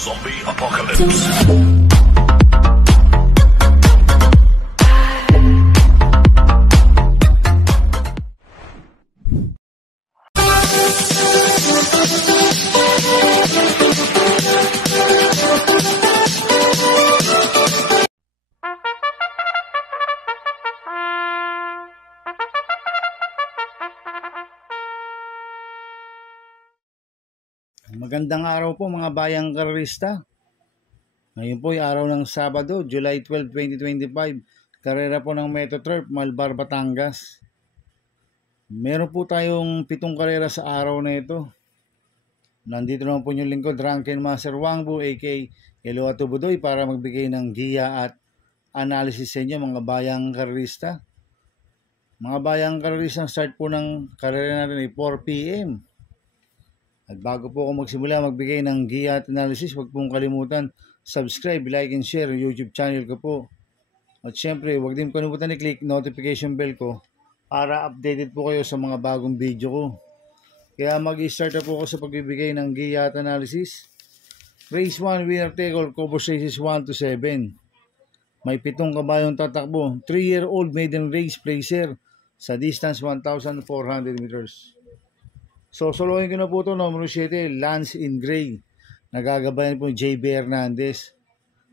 Zombie Apocalypse. Magandang araw po mga bayang karerista. Ngayon po ay araw ng Sabado, July 12, 2025. Karera po ng Metro Turf, Malbar, Batangas. Meron po tayong 7 karera sa araw na ito. Nandito naman po yung lingkod, Drunken Master Wangbu, aka Eloa Tubudoy, para magbigay ng giya at analysis sa inyo mga bayang karerista. Mga bayang karerista, start po ng karera natin ay 4 p.m. At bago po ako magsimula magbigay ng giya at analysis, huwag pong kalimutan subscribe, like, and share yung YouTube channel ko po. At syempre, huwag din kalimutan i-click notification bell ko para updated po kayo sa mga bagong video ko. Kaya mag-start na po ako sa pagbibigay ng giya at analysis. Race 1, winner take all, cover races 1 to 7. May 7 kabayong tatakbo. 3-year-old maiden race placer sa distance 1,400 meters. So, solohin ko na po ito, numero 7, Lance in Gray. Nagagabayan po JB Hernandez.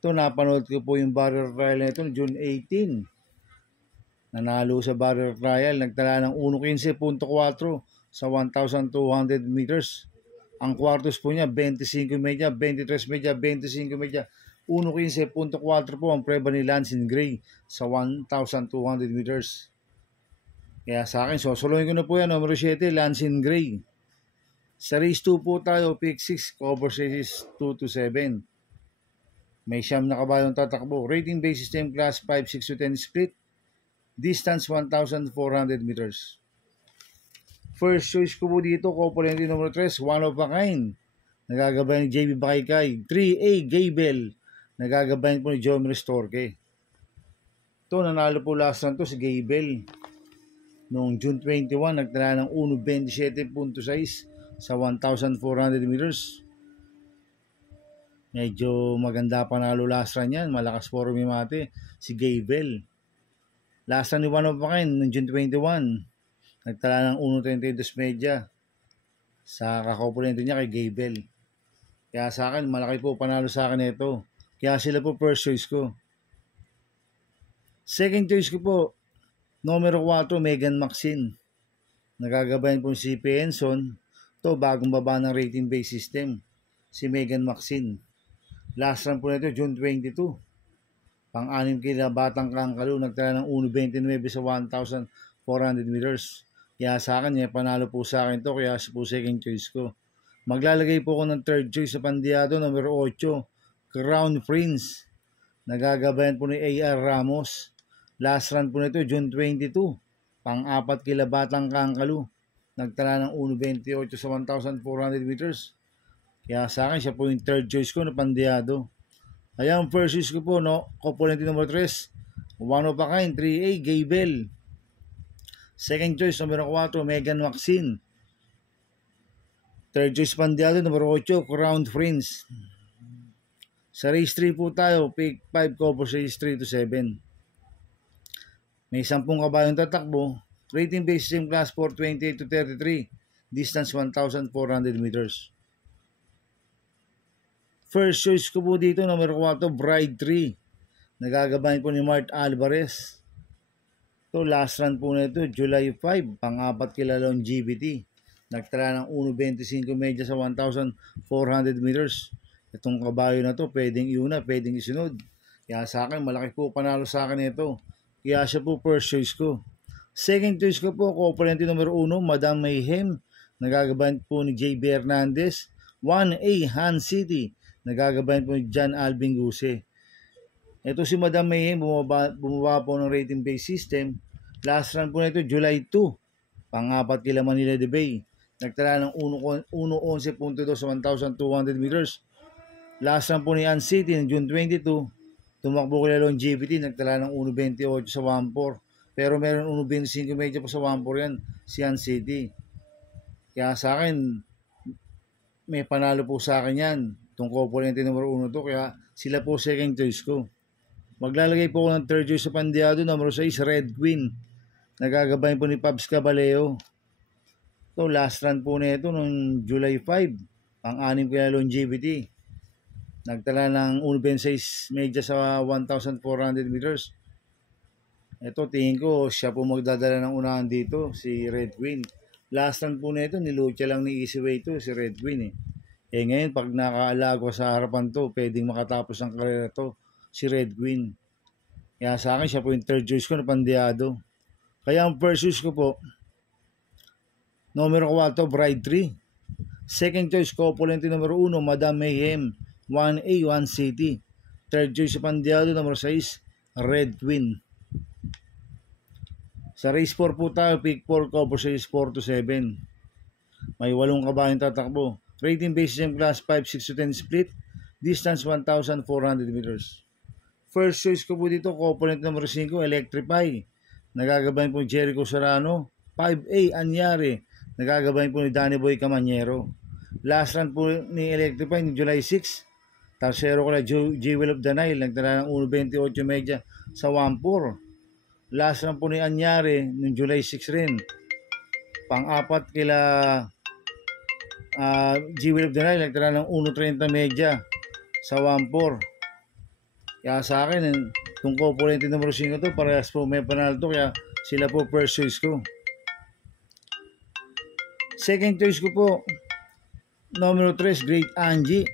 Ito, napanood ko po yung barrier trial na ito, June 18. Nanalo sa barrier trial, nagtala ng 1.15.4 sa 1,200 meters. Ang kwartos po niya, 25 media, 23 media, 25 media. 1.15.4 po ang preba ni Lance in Gray sa 1,200 meters. Kaya sa akin, solohin ko na po yan, numero 7, Lance in Gray. Sa race 2 po tayo, pick 6, cover races 2 to 7. May siyam na kabayong tatakbo. Rating base system class 5, 6 to 10 split. Distance 1,400 meters. First choice ko po dito, Copolente numero 3, One of a Kind. Nagagabayan ni JB Bakaykay. 3A, Gaybel. Nagagabayan po ni Jomir Storke. Ito, nanalo po last run to si Gaybel. Noong June 21, nagtala ng 1.27.6 sa 1,400 meters. Medyo maganda panalo last run yan. Malakas po rumimate si Gaybel. Last run ni One of a Kind noong June 21, nagtala ng 1.32 media sa kakopulente niya kay Gaybel. Kaya sa akin, malaki po panalo sa akin ito. Kaya sila po first choice ko. Second choice ko po, numero 4, Megan Maxine. Nagagabayan po si CP Enson. Ito, bagong baba ng rating base system. Si Megan Maxine. Last run po nito, June 22. Pang-anim kila batang kangkalo. Nagtala ng 1.29 sa 1,400 meters. Kaya sa akin, panalo po sa akin to. Kaya po second choice ko. Maglalagay po ako ng third choice sa pandiado, numero 8, Crown Prince. Nagagabayan po ni A.R. Ramos. Last run po nito, June 22. Pang-apat kila batang kangkalo. Nagtala ng 1.28 sa 1,400 meters. Kaya sa akin, siya po yung third choice ko na pandiado. Kaya ang first choice ko po, Copolente numero 3, One of a Kind, 3A, Gaybel. Second choice, numero 4, Megan Maxine. Third choice pandiado, numero 8, Crown Prince. Sa race 3 po tayo, pick 5, cover race 3 to 7. May 10 kabayong tatakbo. Rating base system class 428 to 33. Distance 1,400 meters. First choice ko po dito, numero 4, Bride 3. Nagagabayan po ni Mart Alvarez. Ito, last run po na ito, July 5. Pang-apat kila longevity. Nagtala ng 1.25 media sa 1,400 meters. Itong kabayo na to, pwedeng iuna, pwedeng isunod. Kaya sa akin, malaki po panalo sa akin ito. Kaya siya po first choice ko. Second choice ko po, Copolente numero 1, Madam Mayhem. Nagagabayan po ni JB Hernandez. 1A, Han City. Nagagabayan po ni John Alvin Guse. Ito si Madam Mayhem, bumaba po ng rating base system. Last run po nito, July 2. Pang-apat kila Manila de Bay. Nagtala ng 1.11.2 sa 1,200 meters. Last run po ni Han City ng June 22. Tumakbo kila longevity, nagtala ng 1.28 sa 1.4. Pero meron 1.25 medyo pa sa 1.4 yan, si Han City. Kaya sa akin, may panalo po sa akin yan. Itong componente numero 1 to, kaya sila po second choice ko. Maglalagay po ako ng third choice sa Pandiado, numero 6, Red Queen. Nagagabayan po ni Pabs Caballeo. Ito, last run po na ito noong July 5. Ang 6 kaya longevity. Nagtala ng 1.6 medya sa 1,400 meters. Ito, tingin ko, siya po magdadala ng unahan dito, si Red Queen. Last run po na ito, nilucha lang ni Easyway to, si Red Queen eh. Ngayon, pag nakaalago sa harapan to, pwedeng makatapos ang karera to, si Red Queen. Kaya sa akin, siya po yung third choice ko na Pandiado. Kaya ang first choice ko po, numero 4, Bride 3. Second choice ko, opponente numero 1, Madam Mayhem, 1A, 1 City. Third choice sa Pandiado, numero 6, Red Queen. Sa race 4 po tayo, pick 4 ko, series 4 to 7. May 8 kabayong tatakbo. Rating basis ng class 5, 6 to 10 split. Distance 1,400 meters. First choice ko po dito, component number 5, Electrify. Nagagabayan po ni Jericho Serrano. 5A, Anyari. Nagagabayan po ni Danny Boy Camanyero. Last run po ni Electrify ni July 6. Tarsero ko na Jewel of the Nile. Nagtala ng 1.28 medya sa 1.4. Last run po ni Anyari noong July 6 rin. Pang-apat kila Jewel of the Nile, nagtala ng 1.30 medya sa 1.4. Kaya sa akin, itong componente numero 5 to, parehas po may panalto, kaya sila po first choice ko. Second choice ko po, numero 3, Great Angie.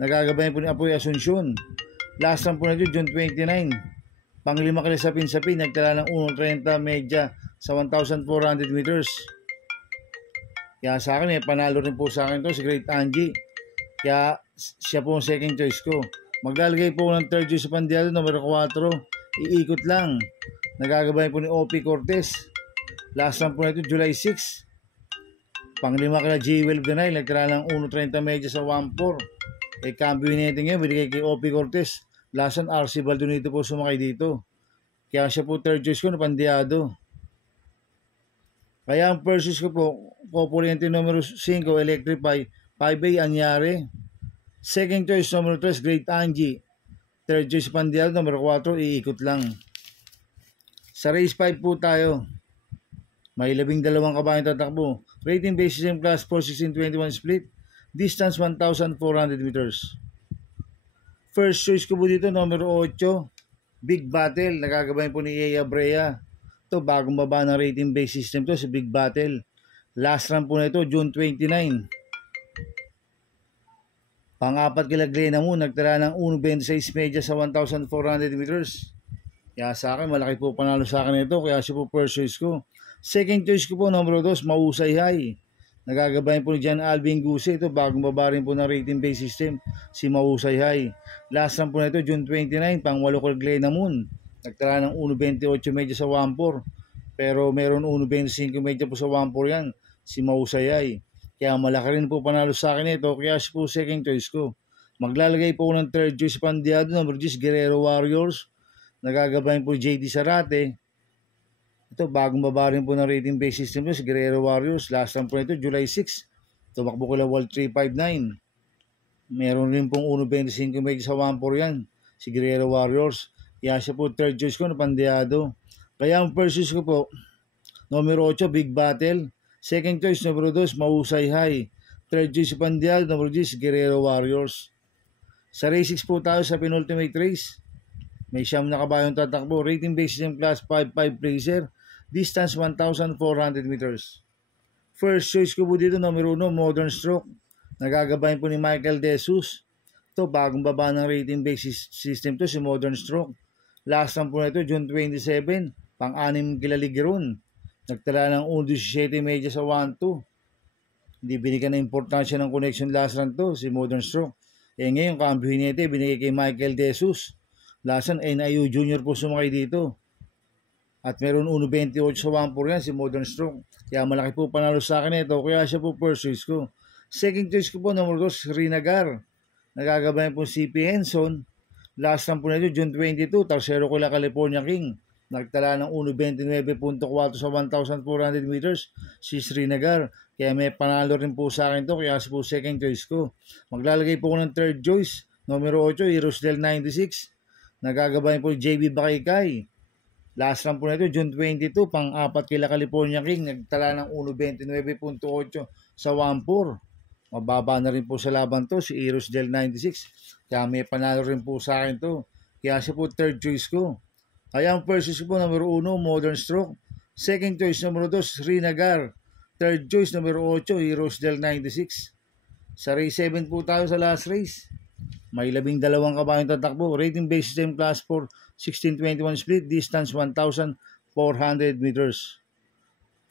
Nagagabayan po ni Apoy Asuncion. Last run po na ito, June 29. Pang-5 kila sapin-sapin, nagtala ng 1.30 medya sa 1,400 meters. Kaya sa akin, panalo rin po sa akin to si Great Angie. Kaya siya po ang second choice ko. Maglalagay po ng third choice sa Pandiado, numero 4. Iikot lang. Nagagabayan po ni O.P. Cortez. Last run po na ito, July 6. Pang-5 kila Jewel of the Nile, nagtala ng 1.30 medya sa 1.4. Cambio natin ngayon, binigay kay O.P. Cortez. Last run, RC Baldonito po sumakay dito. Kaya siya po third choice ko na Pandiado. Kaya ang first choice ko po, componente numero 5, Electrify, 5A, Anyari. Second choice, numero 3, Great Angie. Third choice, Pandiado, numero 4, iikot lang. Sa race 5 po tayo. May 12 kabayong tatakbo. Rating basis ng class 4, 16, 21 split. Distance 1,400 meters. First choice ko po dito, numero 8, Big Battle. Nagagabayan po ni Yaya Brea. Ito, bagong baba ng rating base system to si Big Battle. Last run po na ito, June 29. Pang-apat kila Glenna Moon, nagtala ng 1.26 medya sa 1,400 meters. Kaya sa akin, malaki po panalo sa akin ito, kaya siya po first choice ko. Second choice ko po, numero 2, Mahusay High. Nagagabayan po ni John Alvin Guse. Ito, bagong baba rin po ng rating base system, si Mahusay High. Last run po na ito, June 29, pang-8 kila Glenna Moon. Nagtala ng 1.28 medya sa 1.4. Pero meron 1.25 medya po sa 1.4 yan. Si Mausayay. Kaya malaki rin po panalo sa akin ito. Kaya siya po second choice ko. Maglalagay po ng third choice Pandiado. Number 10, Guerrero Warriors. Nagagabayan po JD Sarate. Ito, bagong baba rin po ng rating base system to si Guerrero Warriors. Last time po nito, July 6. Tumakbo ko lang World 359. Meron rin pong 1.25 medya sa 1.4 yan. Si Guerrero Warriors. Kaya siya po third choice ko na Pandiado. Kaya ang first choice ko po, numero 8, Big Battle. Second choice, numero 2, Mahusay High. Third choice, Pandiado. Numero 10, Guerrero Warriors. Sa race 6 po tayo sa penultimate race. May 9 na kabayong tatakbo. Rating basis ng class 5-5 Placer. Distance 1,400 meters. First choice ko po dito, numero 1, Modern Stroke. Nagagabayan po ni Michael De Jesus. Ito, bagong baba ng rating basis system to si Modern Stroke. Last time po na ito, June 27, pang-6 kila Ligeron. Nagtala ng 1.17 medya sa 1.2. Hindi binigyan ng importansya ng connection last run to, si Modern Stroke. Ngayon, kampiyon nito, binigay kay Michael De Jesus. Last run, NIU Junior po sumakay dito. At meron 1.28 sa 1.4 yan, si Modern Stroke. Kaya malaki po panalo sa akin ito, kaya siya po first choice ko. Second choice ko po, number 2, Rinagar. Nagagabayan po si CP Henson. Last time po na ito, June 22, Tarsero ko la California King. Nagtala ng 1.29.4 sa 1,400 meters si Srinagar. Kaya may panalo rin po sa akin to, kaya po second choice ko. Maglalagay po ko ng third choice, numero 8, Hirosdale 96. Nagagabayan po JB Bakaykay. Last run po na ito, June 22, pang-apat kila California King. Nagtala ng 1.29.8 sa 1.4. Mababa na rin po sa laban to, si Hirosdale 96. Kaya may panalo rin po sa akin to. Kaya siya po third choice ko. Kaya ang first choice po, numero 1, Modern Stroke. Second choice, numero 2, Srinagar. Third choice, numero 8, Hirosdale 96. Sa race 7 po tayo sa last race. May 12 kabayong tatakbo. Rating based system class 4, 16-21 split. Distance 1,400 meters.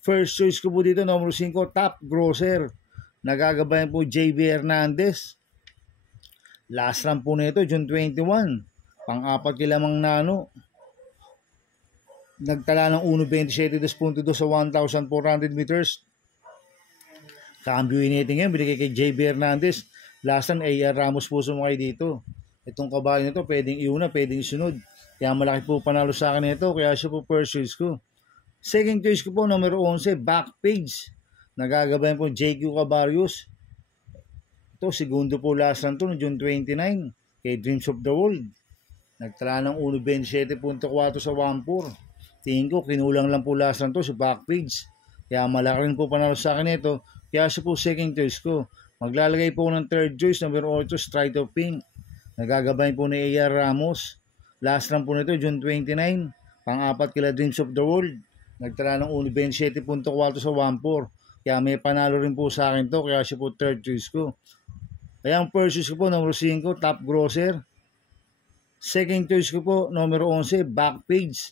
First choice ko po dito, numero 5, Top Grosser. Nagagabayan po JB Hernandez. Last run po nito, June 21. Pang-apat kila Mang Nano. Nagtala ng 1.27.2 sa 1,400 meters. Cambio initing yan, binigay kay JB Hernandez. Last run, AR Ramos po sumakay dito. Itong kabayo nito, pwedeng iuna, pwedeng sunod. Kaya malaki po panalo sa akin nito, kaya siya po first choice ko. Second choice ko po, numero 11, Backpage. Nagagabayan po JQ Cabarios. Ito, segundo po last run to, June 29, kay Dreams of the World. Nagtala ng 1.27.4 sa 1.4. Tingin ko, kinulang lang po last run to sa Backpage. Kaya malaki rin po panalo sa akin ito. Kaya siya po second choice ko. Maglalagay po ng third choice, numero 8, Stride of Pink. Nagagabayan po ni AR Ramos. Last run po nito, June 29. Pang-apat kila Dreams of the World. Nagtala ng 1.27.4 sa 1.4. Kaya may panalo rin po sa akin to. Kaya siya po third choice ko. Kaya ang first choice ko po, numero 5, Top Grosser. Second choice ko po, numero 11, Backpage.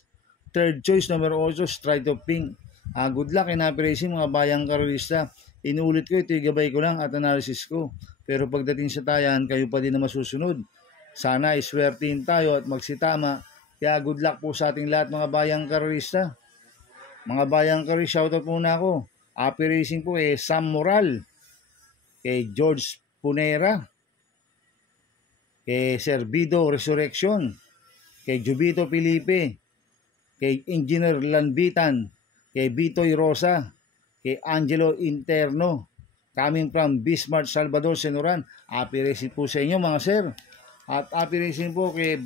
Third choice, numero 8, Stride of Pink. Good luck in happy racing mga bayang karolista. Inuulit ko, ito gabay ko lang at analysis ko. Pero pagdating sa tayan, kayo pa din na masusunod. Sana iswertein tayo at magsitama. Kaya good luck po sa ating lahat mga bayang karolista. Mga bayang karolista, shoutout muna ako. Happy racing po Sam Moral. Kay George Punera. Kay Servido Resurrection. Kay Jubito Felipe. Kay Engineer Lanbitan, kay Bitoy Rosa, kay Angelo Interno, coming from Bismarck, Salvador, Senoran. Happy racing po sa inyo mga sir. At happy racing po kay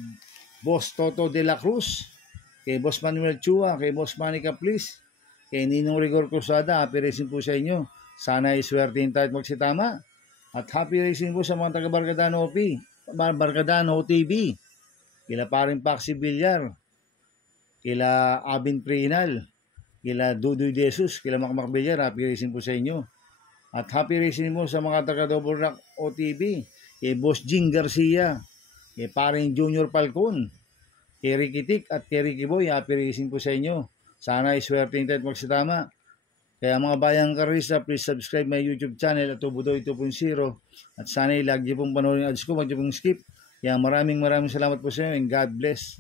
Boss Toto de la Cruz, kay Boss Manuel Chua, kay Boss Manny Caplis, kay Ninong Rigor Cruzada. Happy racing po sa inyo. Sana iswertein tayo at magsitama. At happy racing po sa mga taga Barkadano Barkadano TV, kila paring Paxi Villar, kila Abin Prinal, kila Dudoy Jesus, kila Makmak Villar. Happy racing po sa inyo. At happy racing po sa mga taga Double Rock OTV, kay Boss Jing Garcia, kay paring Junior Falcon, kay Ricky Tik at kay Ricky Boy. Happy racing po sa inyo. Sana iswertein tayo at magsitama. Kaya mga bayang karista, please subscribe my YouTube channel at Tubudoy 2.0. At sana lagi pong panoorin ads ko, wag niyo pong skip. Kaya maraming salamat po sa inyo and God bless.